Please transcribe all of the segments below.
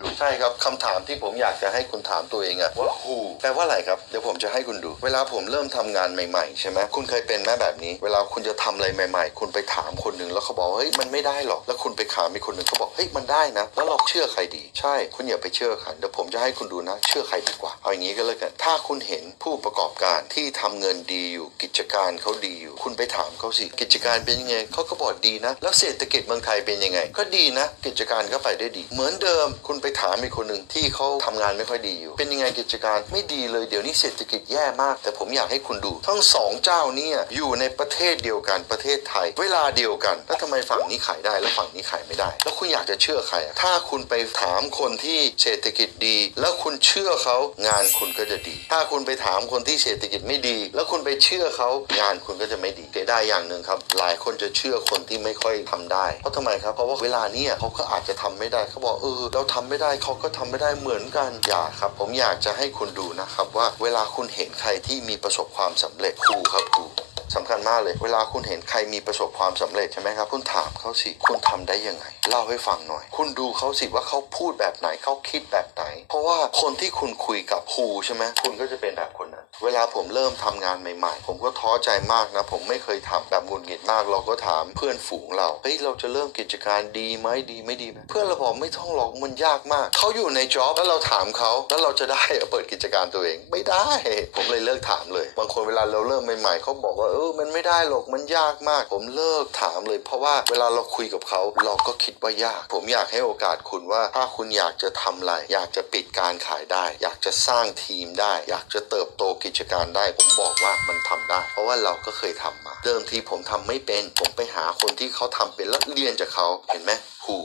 go ใช่ครับคำถามที่ผมอยากจะให้คุณถามตัวเองอะว่า who แปลว่าอะไรครับ เดี๋ยวผมจะให้คุณดู เวลาผมเริ่มทำงานใหม่ๆ ใช่ไหมคุณเคยเป็นไหมแบบนี้ เวลาคุณจะทำอะไรใหม่ ๆ คุณไปถามคนหนึ่งแล้วเขาบอกเฮ้ยมันไม่ได้หรอกแล้วคุณไปถามอีกคนหนึ่งเขาบอกเฮ้ยมันได้นะ แล้วเราเชื่อใครดี ใช่ คุณอย่าไปเชื่อใครเดี๋ยวผมจะให้คุณดูนะ เชื่อใครดีกว่าเอาอย่างนี้ก็แล้วกันถ้าคุณเห็นผู้ประกอบการที่ทำเงินดีอยู่ กิจการเขาดีอยู่ คุณไปถามเขาสิกิจการเป็นยังไงเขาก็บอกดีนะ แล้วเศรษฐกิจเมืองไทยเป็นยังไง ก็ดีนะ กิจการก็ไปได้ดี เหมือนเดิม คุณไปถามอีกคนหนึ่งที่เขาทำงานไม่ค่อยดีอยู่ เป็นยังไงกิจการไม่ดีเลยเดี๋ยวนี้เศรษฐกิจแย่มาก แต่ผมอยากให้คุณดู ทั้งสองเจ้าเนี่ยอยู่ในประเทศเดียวกันประเทศไทย เวลาเดียวกัน แล้วทำไมฝั่งนี้ขายได้แล้วฝั่งนี้ขายไม่ได้ แล้วคุณอยากจะเชื่อใครอะถ้าคุณไปถามคนที่เศรษฐกิจดี แล้วคุณเชื่อเขางานคุณก็จะดี ถ้าคุณไปถามคนที่เศรษฐกิจไม่ดี แล้วคุณไปเชื่อเขางานคุณก็จะไม่ดีเสียได้อย่างหนึ่งครับ หลายคนจะเชื่อคนที่ไม่ค่อยทำได้เพราะทำไมครับเพราะว่าเวลานี้เขาก็อาจจะทำไม่ได้เขาบอกเออเราทำไม่ได้เขาก็ทำไม่ได้เหมือนกันอย่าครับ ผมอยากจะให้คุณดูนะครับว่าเวลาคุณเห็นใครที่มีประสบความสำเร็จครูครับครูสำคัญมากเลย เวลาคุณเห็นใครมีประสบความสำเร็จใช่ไหมครับ คุณถามเขาสิ คุณทำได้ยังไง เล่าให้ฟังหน่อย คุณดูเขาสิว่าเขาพูดแบบไหน เขาคิดแบบไหน เพราะว่าคนที่คุณคุยกับครูใช่ไหมคุณก็จะเป็นแบบคนนั้น เวลาผมเริ่มทำงานใหม่ๆ ผมก็ท้อใจมากนะ ผมไม่เคยทำแบบงุดหงิดมาก เราก็ถามเพื่อนฝูงเรา เฮ้ย เราจะเริ่มกิจการดีไหมดีไม่ดีไหมเพื่อนเราบอกไม่ต้องหรอกมันยากมาก เขาอยู่ในจ็อบแล้วเราถามเขาแล้วเราจะได้เหรอเปิดกิจการตัวเอง ไม่ได้ ผมเลยเลิกถามเลย บางคนเวลาเราเริ่มใหม่ๆ เขาบอกว่าเออ มันไม่ได้หรอก มันยากมาก ผมเลิกถามเลย เพราะว่าเวลาเราคุยกับเขาเราก็คิดว่ายาก ผมอยากให้โอกาสคุณว่า ถ้าคุณอยากจะทำอะไร อยากจะปิดการขายได้ อยากจะสร้างทีมได้ อยากจะเติบโตกิจการได้ ผมบอกว่ามันทำได้ เพราะว่าเราก็เคยทำมา เดิมทีผมทำไม่เป็น ผมไปหาคนที่เขาทำเป็นแล้วเรียนจากเขาเห็นไหม who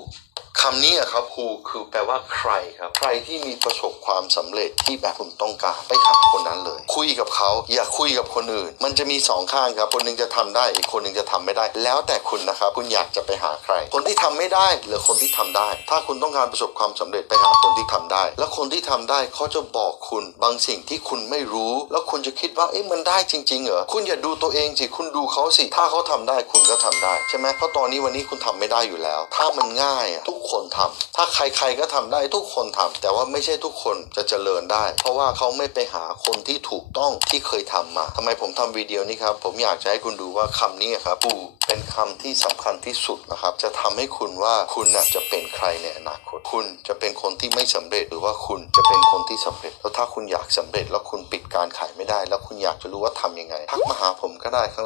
คำนี้อะครับ who คือแปลว่าใครครับ ใครที่มีประสบความสำเร็จที่แบบคุณต้องการไปหาคนนั้นเลย คุยกับเขาอย่าคุยกับคนอื่น มันจะมีสองข้างครับ คนหนึงจะทำได้ อีกคนหนึงจะทำไม่ได้ แล้วแต่คุณนะครับ คุณอยากจะไปหาใคร คนที่ทำไม่ได้หรือคนที่ทำได้ ถ้าคุณต้องการประสบความสำเร็จไปหาคนที่ทำได้ แล้วคนที่ทำได้เขาจะบอกคุณบางสิ่งที่คุณไม่รู้ แล้วคุณจะคิดว่าเอ๊ะมันได้จริง ๆ เหรอคุณอย่าดูตัวเองสิคุณดูเขาสิถ้าเขาทำได้คุณก็ทำได้ใช่ไหมเพราะตอนนี้วันนี้คุณทำไม่ได้อยู่แล้ว ถ้ามันง่ายทุกคนทำถ้าใครๆก็ทำได้ทุกคนทำแต่ว่าไม่ใช่ทุกคนจะเจริญได้ เพราะว่าเขาไม่ไปหาคนที่ถูกต้องที่เคยทำมาทำไมผมทำวิดีโอนี้ครับ ผมอยากจะให้คุณดูว่าคำนี้ครับปูเป็นคำที่สำคัญที่สุดนะครับ จะทำให้คุณว่าคุณน่ะจะเป็นใครในอนาคต คุณจะเป็นคนที่ไม่สำเร็จหรือว่าคุณจะเป็นคนที่สำเร็จ แล้วถ้าคุณอยากสำเร็จแล้วคุณปิดการขายไม่ได้ แล้วคุณอยากจะรู้ว่าทำยังไงทักมาหาผมก็ได้ข้าง